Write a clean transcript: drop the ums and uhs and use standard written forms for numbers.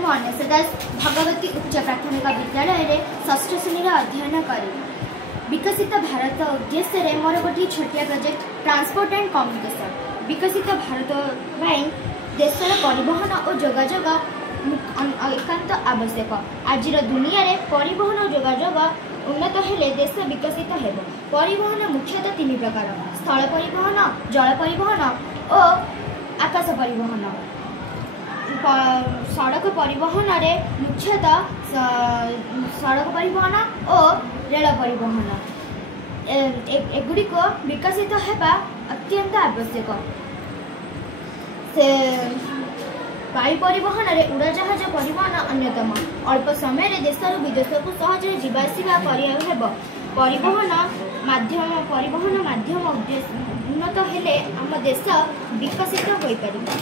मु अन्वेषा दास भगवती उच्च प्राथमिक विद्यालय रे षष्ठ श्रेणी अध्ययन करी। विकसित भारत उद्देश्य मोर गोटे छोटिया प्रोजेक्ट ट्रांसपोर्ट एंड कम्युनिकेशन। विकसित भारत देशर परिवहन और जोगाजोग एकांत आवश्यक। आज दुनिया रे परिवहन और जोगाजोग उन्नत हेले देश विकसित हेब। परिवहन मुख्यतः तीन प्रकार: स्थल परिवहन, जल परिवहन और आकाश परिवहन। सड़क परिवहन रे मुख्यतः सड़क परिवहन और रेल परिवहन एगुड़िक विकसित हेबा अत्यंत आवश्यक। से वायु परिवहन रे उड़ाजहाज परिवहन अन्यतम। अल्प समय रे देश विदेश को सहज जीवासीवा करिहेब। परिवहन माध्यम उन्नत हेले आम देश विकसित होई पारिबो।